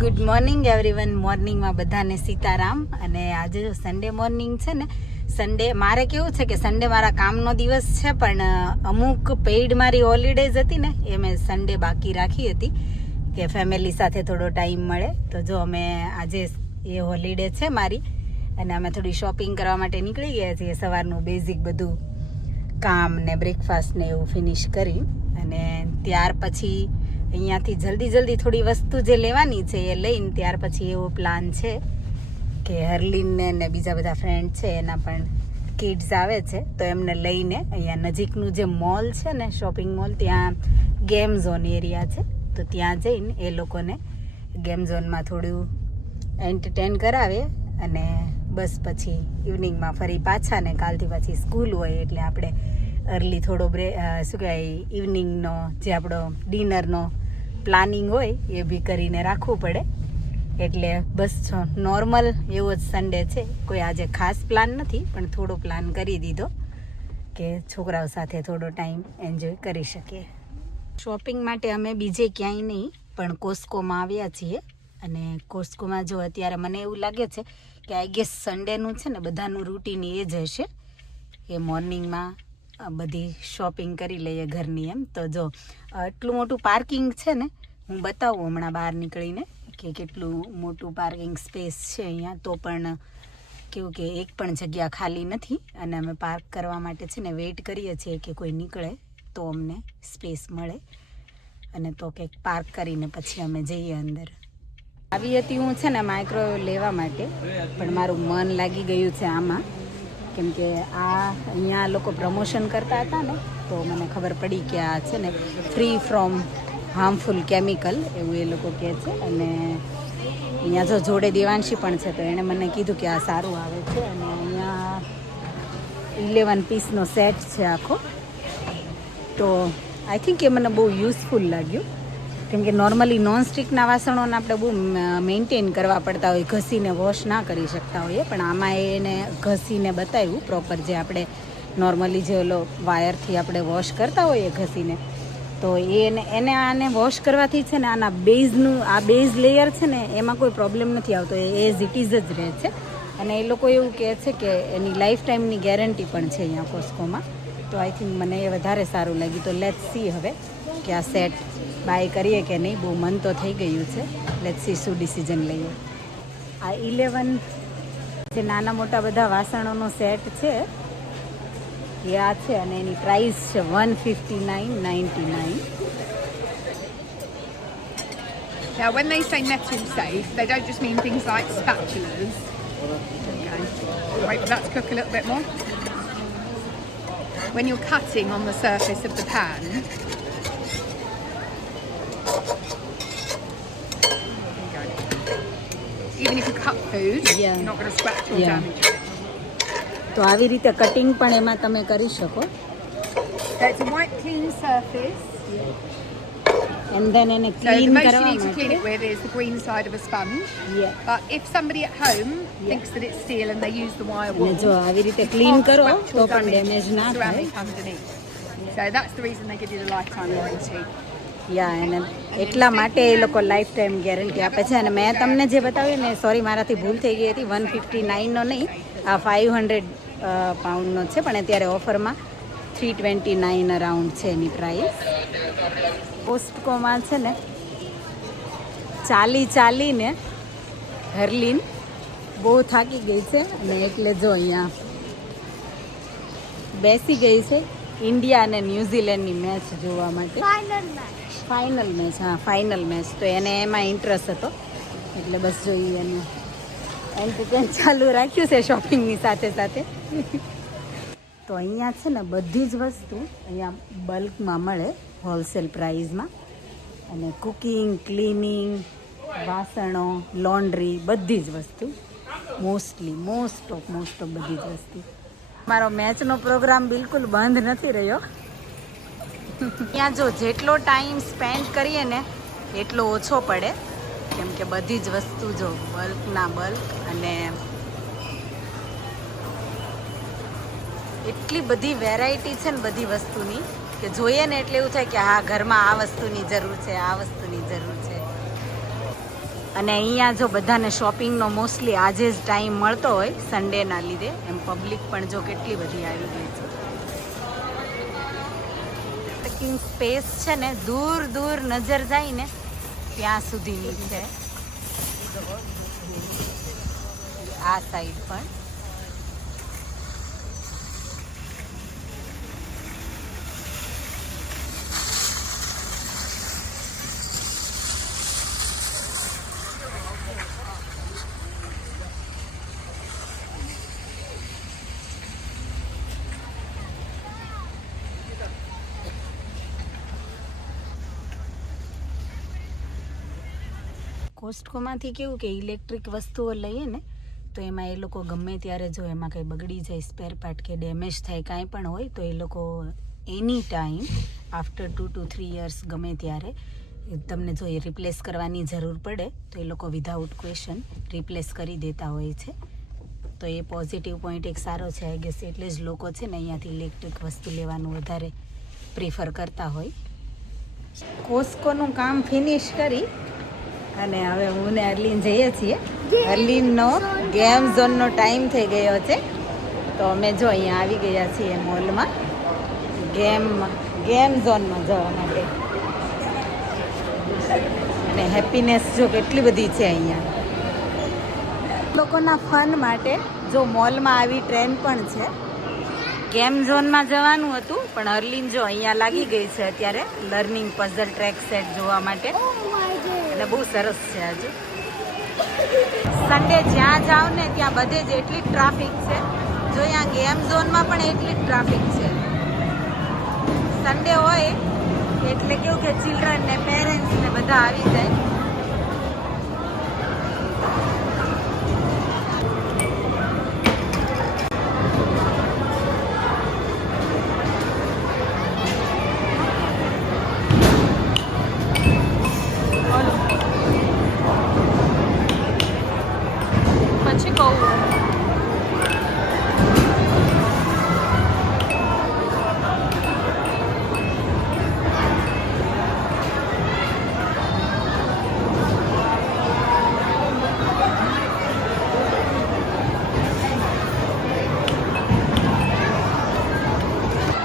Good morning everyone. મોર્નિંગમાં બધાને સીતારામ. અને આજે જો સન્ડે મોર્નિંગ છે ને, સન્ડે મારે કેવું છે કે સન્ડે મારા કામનો દિવસ છે, પણ અમુક પેઇડ મારી હોલિડેઝ હતી ને એ મેં સન્ડે બાકી રાખી હતી કે ફેમિલી સાથે થોડો ટાઈમ મળે. તો જો અમે આજે એ હોલિડે છે મારી, અને અમે થોડી શોપિંગ કરવા માટે નીકળી ગયા છીએ. સવારનું બેઝિક બધું કામ ને બ્રેકફાસ્ટ ને એવું ફિનિશ કરી, અને ત્યાર પછી અહીંયાથી જલ્દી થોડી વસ્તુ જે લેવાની છે એ લઈને ત્યાર પછી એવો પ્લાન છે કે હરલીનને ને બીજા બધા ફ્રેન્ડ છે એના પણ કિડ્સ આવે છે, તો એમને લઈને અહીંયા નજીકનું જે મોલ છે ને, શોપિંગ મોલ, ત્યાં ગેમ ઝોન એરિયા છે, તો ત્યાં જઈને એ લોકોને ગેમ ઝોનમાં થોડું એન્ટરટેન કરાવે, અને બસ પછી ઇવનિંગમાં ફરી પાછા. ને કાલથી પાછી સ્કૂલ હોય એટલે આપણે અર્લી થોડો શું કહેવાય, ઇવનિંગનો જે આપણો ડિનરનો પ્લાનિંગ હોય એ બી કરીને રાખવું પડે. એટલે બસ નોર્મલ એવો જ સન્ડે છે. કોઈ આજે ખાસ પ્લાન નથી, પણ થોડો પ્લાન કરી દીધો કે છોકરાઓ સાથે થોડો ટાઈમ એન્જોય કરી શકીએ. શોપિંગ માટે અમે બીજે ક્યાંય નહીં, પણ કોસ્કોમાં આવ્યા છીએ. અને કોસ્કોમાં જો અત્યારે મને એવું લાગે છે કે આઈ ગેસ સન્ડેનું છે ને બધાનું રૂટીન એ જ હશે, એ મોર્નિંગમાં બધી શોપિંગ કરી લઈએ ઘરની એમ. તો જો એટલું મોટું પાર્કિંગ છે ને, હું બતાવું હમણાં બહાર નીકળીને કે કેટલું મોટું પાર્કિંગ સ્પેસ છે અહીંયા. તો પણ કેવું કે એક પણ જગ્યા ખાલી નથી, અને અમે પાર્ક કરવા માટે છે ને વેઇટ કરીએ છીએ કે કોઈ નીકળે તો અમને સ્પેસ મળે, અને તો કંઈક પાર્ક કરીને પછી અમે જઈએ અંદર. આવી હતી હું છે ને માઇક્રોવેવ લેવા માટે, પણ મારું મન લાગી ગયું છે આમાં, કેમ કે આ અહીંયા લોકો પ્રમોશન કરતા હતા ને, તો મને ખબર પડી કે આ છે ને ફ્રી ફ્રોમ હાર્મફુલ કેમિકલ એવું એ લોકો કહે છે. અને અહીંયા જો જોડે દેવાંશી પણ છે, તો એણે મને કીધું કે આ સારું આવે છે. અને અહીંયા 11 પીસનો સેટ છે આખો, તો આઈ થિંક એ મને બહુ યુઝફુલ લાગ્યું, કેમ કે નોર્મલી નોનસ્ટિકના વાસણોને આપણે બહુ મેન્ટેન કરવા પડતા હોય, ઘસીને વોશ ના કરી શકતા હોઈએ, પણ આમાં એને ઘસીને બતાવ્યું પ્રોપર, જે આપણે નોર્મલી જે ઓલો વાયરથી આપણે વોશ કરતા હોઈએ ઘસીને, તો એને આને વોશ કરવાથી છે ને આના બેઝનું આ બેઝ લેયર છે ને એમાં કોઈ પ્રોબ્લેમ નથી આવતો, એ એઝ ઇટ ઇઝ જ રહે છે. અને એ લોકો એવું કહે છે કે એની લાઈફ ટાઈમની ગેરંટી પણ છે અહીંયા કોસ્કોમાં. તો આઈ થિંક મને એ વધારે સારું લાગ્યું. તો લેટ્સ સી હવે કે આ સેટ બાય કરીએ કે નહીં. બહુ મન તો થઈ ગયું છે, લેટ્સ સી શું ડિસિઝન લઈએ. આ 11 જે નાના મોટા બધા વાસણોનો સેટ છે એ આ છે, અને એની પ્રાઇસ છે 159.99. Now, when they say metal safe, they don't just mean things like spatulas. Okay. Wait for that to cook a little bit more. When you're cutting on the surface of the pan, even if you cut food, you're not going to scratch or damage it. તો આવી રીતે cutting પણ એમાં તમે કરી શકો. So it's a white clean surface. And then એને So the clean most you કરવા need to clean માટે it with is the green side of a sponge. Yeah. But if somebody at home thinks that it's steel and they use the wire અને wool, જો આવી રીતે you clean can't કરો scratch તો or પણ damage damage ના થાય. ceramic underneath. So that's the reason they give you the lifetime warranty. યા, એને એટલા માટે એ લોકો લાઈફ ટાઈમ ગેરંટી આપે છે. અને મેં તમને જે બતાવ્યું ને, સોરી મારાથી ભૂલ થઈ ગઈ હતી, 159નો નહીં, આ 500 પાઉન્ડનો છે, પણ અત્યારે ઓફરમાં 329 અરાઉન્ડ છે એની પ્રાઇસ. કોસ્ટકોમાં છે ને ચાલીને હરલીન બહુ થાકી ગઈ છે, અને એટલે જો અહીંયા બેસી ગઈ છે ઇન્ડિયા અને ન્યૂઝીલેન્ડની મેચ જોવા માટે. ફાઇનલ મેચ, હા ફાઇનલ મેચ. તો એને એમાં ઇન્ટરેસ્ટ હતો, એટલે બસ જોઈએ એનું એન્ટરટેન ચાલુ રાખ્યું છે શોપિંગની સાથે સાથે. તો અહીંયા છે ને બધી જ વસ્તુ અહીંયા બલ્કમાં મળે, હોલસેલ પ્રાઇઝમાં. અને કુકિંગ, ક્લિનિંગ, વાસણો, લોન્ડ્રી, બધી જ વસ્તુ મોસ્ટ ઓફ બધી જ વસ્તુ. મારો મેચનો પ્રોગ્રામ બિલકુલ બંધ નથી રહ્યો. ત્યાં જો જેટલો ટાઈમ સ્પેન્ડ કરીએ ને એટલો ઓછો પડે, કેમ કે બધી જ વસ્તુ જો બલ્કના બલ્ક, અને એટલી બધી વેરાયટી છે ને બધી વસ્તુની કે જોઈએ ને એટલે એવું થાય કે હા ઘરમાં આ વસ્તુની જરૂર છે, આ વસ્તુની જરૂર છે. અને અહીંયા જો બધાને શોપિંગનો મોસ્ટલી આજે જ ટાઈમ મળતો હોય સન્ડેના લીધે, એમ પબ્લિક પણ જો કેટલી બધી આવી ગઈ છે. પાર્કિંગ સ્પેસ છે ને દૂર દૂર નજર જાય ને ત્યાં સુધીની છે. આ સાઈડ પણ કોસ્ટકોમાંથી કેવું કે ઇલેક્ટ્રિક વસ્તુઓ લઈએ ને તો એમાં એ લોકો ગમે ત્યારે જો એમાં કંઈ બગડી જાય, સ્પેર પાર્ટ કે ડેમેજ થાય કાંઈ પણ હોય તો એ લોકો એની ટાઈમ આફ્ટર 2 to 3 years ગમે ત્યારે તમને જો એ રિપ્લેસ કરવાની જરૂર પડે તો એ લોકો વિધાઉટ ક્વેશ્ચન રિપ્લેસ કરી દેતા હોય છે. તો એ પોઝિટિવ પોઈન્ટ એક સારો છે આઈ ગેસ. એટલે જ લોકો છે ને અહીંયાથી ઇલેક્ટ્રિક વસ્તુ લેવાનું વધારે પ્રિફર કરતા હોય. કોસ્કોનું કામ ફિનિશ કરી અને હવે હું ને અર્લીન જઈએ છીએ. અર્લીનનો ગેમ ઝોનનો ટાઈમ થઈ ગયો છે તો અમે જો અહીંયા આવી ગયા છીએ મોલમાં ગેમ ઝોનમાં જવા માટે. અને હેપીનેસ જો કેટલી બધી છે અહીંયા. લોકોના ફન માટે જો મોલમાં આવી ટ્રેન પણ છે. ગેમ ઝોનમાં જવાનું હતું પણ અર્લીન જો અહીંયા લાગી ગઈ છે અત્યારે લર્નિંગ પઝલ ટ્રેક સેટ જોવા માટે. એટલે બહુ સરસ છે આજે. સન્ડે જ્યાં જાઓ ને ત્યાં બધે જ એટલી જ ટ્રાફિક છે. જો અહીંયા ગેમ ઝોનમાં પણ એટલી જ ટ્રાફિક છે. સન્ડે હોય એટલે કેવું કે ચિલ્ડ્રન ને પેરેન્ટ્સ ને બધા આવી જાય.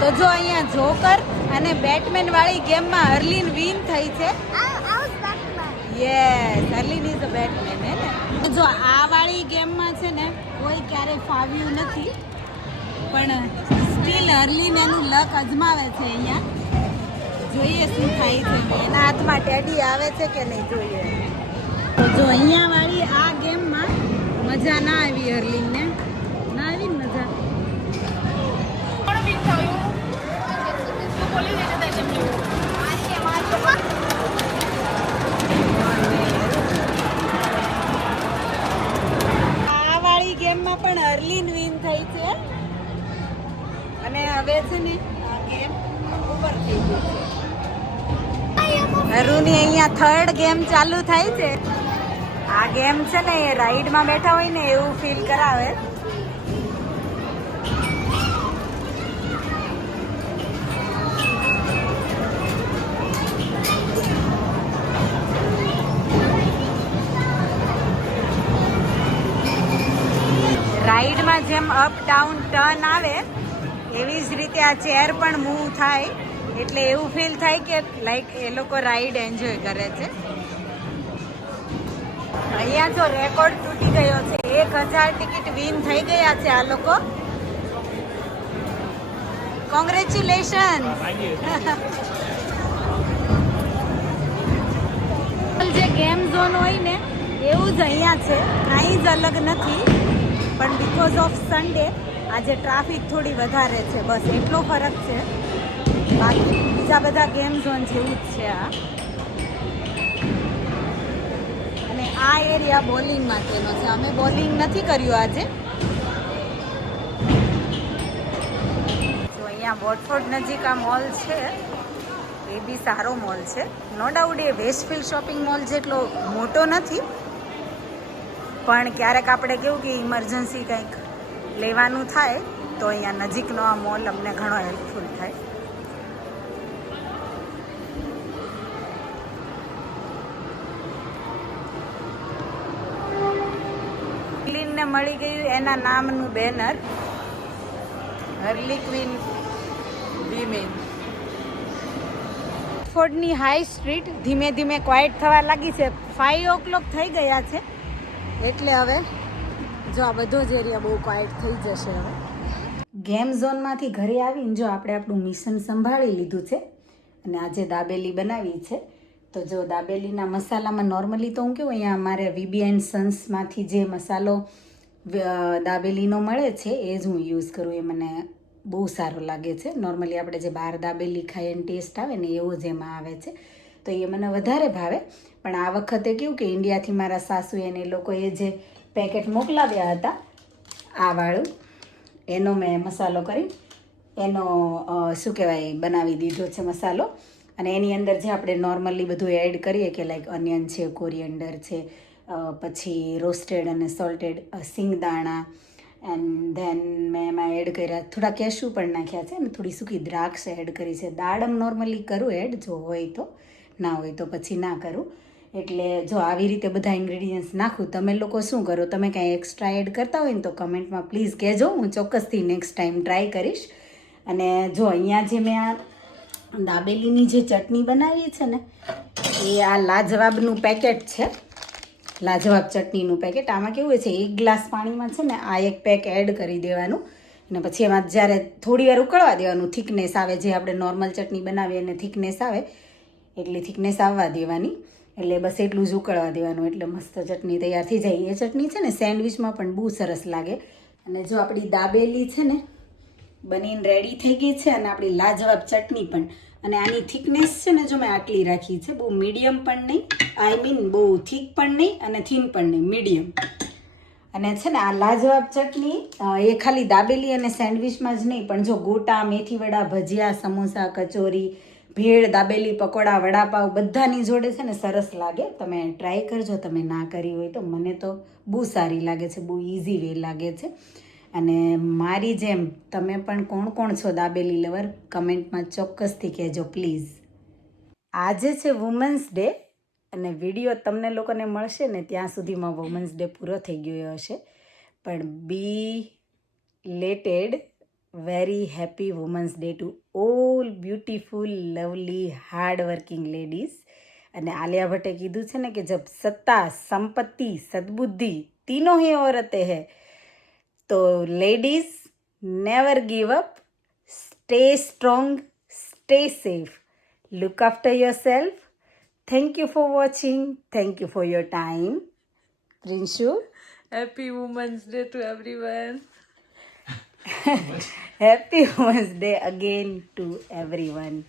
તો જો અહીંયા જોકર અને બેટમેન વાળી ગેમમાં અર્લીન વિન થઈ છે. યસ, અર્લીન ઇઝ અ બેટમેન હે ને. જો આ વાળી ગેમમાં છે ને કોઈ ક્યારે ફાવ્યું નથી પણ સ્ટીલ અર્લીન એનું લક અજમાવે છે અહીંયા. જોઈએ શું થાય છે. એના હાથમાં ટેડી આવે છે કે નહીં જોઈએ. તો જો અહીંયા વાળી આ ગેમમાં મજા ના આવી અર્લીનને. ના આવી ને મજા. આ વાળી ગેમમાં પણ અર્લીન વિન થઈ છે અને હવે છે ને આ ગેમ ઓવર થઈ ગઈ છે. હરુની અહીંયા થર્ડ ગેમ ચાલુ થાય છે. આ ગેમ છે ને એ રાઈડમાં બેઠા હોય ને એવું ફીલ કરાવે. રાઈડમાં જેમ અપ ડાઉન ટર્ન આવે એવી જ રીતે આ ચેર પણ મૂવ થાય એટલે એવું ફીલ થાય કે લાઈક એ લોકો રાઈડ એન્જોય કરે છે. અહીંયા જો રેકોર્ડ તૂટી ગયો છે. 1000 ટિકિટ વિન થઈ ગયા છે આ લોકો. કોંગ્રેચ્યુલેશન. જે ગેમ ઝોન હોય ને એવું જ અહીંયા છે, કાંઈ જ અલગ નથી. પણ બીકોઝ ઓફ સન્ડે આજે ટ્રાફિક થોડી વધારે છે, બસ એટલો ફરક છે. બાકી બીજા બધા ગેમ ઝોન જેવું જ છે આ. અને આ એરિયા બોલિંગ માટેનો છે. અમે બોલિંગ નથી કર્યું આજે. તો અહીંયા વોટફોર્ડ નજીક આ મોલ છે એ બી સારો મોલ છે. નો ડાઉટ એ વેસ્ટફિલ્ડ શોપિંગ મોલ જેટલો મોટો નથી પણ ક્યારેક આપણે કેવું કે ઇમરજન્સી કંઈક લેવાનું થાય તો અહીંયા નજીકનો આ મોલ અમને ઘણો હેલ્પફુલ થાય. મને મળી ગયું એના નામનું બેનર, હર્લી ક્વીન વિમેન. ઓક્સફોર્ડની હાઈ સ્ટ્રીટ ધીમે ધીમે ક્વાઇટ થવા લાગી છે. 5 o'clock થઈ ગયા છે એટલે હવે જો આ બધો જ એરિયા બહુ ક્વાઇટ થઈ જશે. હવે ગેમ ઝોનમાંથી ઘરે આવીને જો આપણે આપણું મિશન સંભાળી લીધું છે અને આજે દાબેલી બનાવી છે. તો જો દાબેલીના મસાલામાં નોર્મલી તો હું કેવું અહીંયા અમારે વીબી એન્ડ સન્સમાંથી જે મસાલો દાબેલીનો મળે છે એ જ હું યુઝ કરું. એ મને બહુ સારો લાગે છે. નોર્મલી આપણે જે બહાર દાબેલી ખાઈએ એને ટેસ્ટ આવે ને એવો જ એમાં આવે છે, તો એ મને વધારે ભાવે. પણ આ વખતે કેવું કે ઇન્ડિયાથી મારા સાસુએ ને એ લોકોએ જે પેકેટ મોકલાવ્યા હતા આ વાળું, એનો મેં મસાલો કરી એનો શું કહેવાય બનાવી દીધો છે મસાલો. અને એની અંદર જે આપણે નોર્મલી બધું એડ કરીએ કે લાઈક અનિયન છે, કોરિયન્ડર છે, પછી રોસ્ટેડ અને સોલ્ટેડ સિંગદાણા, એન્ડ ધેન મેં એમાં એડ કર્યા થોડા કેશુ પણ નાખ્યા છે અને થોડી સૂકી દ્રાક્ષ એડ કરી છે. દાડમ નોર્મલી કરું એડ, જો હોય તો, ના હોય તો પછી ના કરું. એટલે જો આવી રીતે બધા ઇન્ગ્રેડિયન્ટ્સ નાખું. તમે લોકો શું કરો, તમે કાંઈ એક્સ્ટ્રા એડ કરતા હોય ને તો કમેન્ટમાં પ્લીઝ કહેજો, હું ચોક્કસથી નેક્સ્ટ ટાઈમ ટ્રાય કરીશ. અને જો અહીંયા જે મેં આ દાબેલીની જે ચટણી બનાવી છે ને એ આ લાજવાબનું પેકેટ છે, લાજવાબ ચટણીનું પેકેટ. આમાં કેવું હોય છે, 1 ગ્લાસ પાણીમાં છે ને આ એક પેક એડ કરી દેવાનું અને પછી એમાં જ્યારે થોડી વાર ઉકળવા દેવાનું, થિકનેસ આવે જે આપણે નોર્મલ ચટણી બનાવીએ અને થિકનેસ આવે એટલી થિકનેસ આવવા દેવાની, એટલે બસ એટલું જ ઉકળવા દેવાનું એટલે મસ્ત ચટણી તૈયાર થઈ જાય. એ ચટણી છે ને સેન્ડવિચમાં પણ બહુ સરસ લાગે. અને જો આપણી દાબેલી છે ને બનીને રેડી થઈ ગઈ છે અને આપણી લાજવાબ ચટણી પણ. અને આની થિકનેસ છે ને જો મેં આટલી રાખી છે, બહુ મીડિયમ પણ નહીં, આઈ મીન બહુ થીક પણ નહીં અને થીન પણ નહીં, મીડિયમ. અને છે ને આ લાજવાબ ચટણી એ ખાલી દાબેલી અને સેન્ડવિચમાં જ નહીં પણ જો ગોટા, મેથીવડા, ભજીયા, સમોસા, કચોરી, ભેળ, દાબેલી, પકોડા, વડાપાવ બધાની જોડે છે ને સરસ લાગે. તમે ટ્રાય કરજો, તમે ના કરી હોય તો. મને તો બહુ સારી લાગે છે, બહુ ઇઝી વે લાગે છે. અને મારી જેમ તમે પણ કોણ કોણ છો દાબેલી લવર, કમેન્ટમાં ચોક્કસથી કહેજો પ્લીઝ. આજે છે વુમન્સ ડે અને વિડીયો તમને લોકોને મળશે ને ત્યાં સુધીમાં વુમન્સ ડે પૂરો થઈ ગયો હશે. પણ belated very happy women's day to all beautiful, lovely, hard working ladies. અને આલિયા ભટ્ટે કીધું છે ને કે જબ સત્તા, સંપત્તિ, સદબુદ્ધિ તીનો હી औरतें है તો ladies never give up, stay strong, stay safe, look after your self. Thank you for watching. Thank you for your time. Prinshu. Happy Women's Day to everyone. Happy Women's Day again to everyone.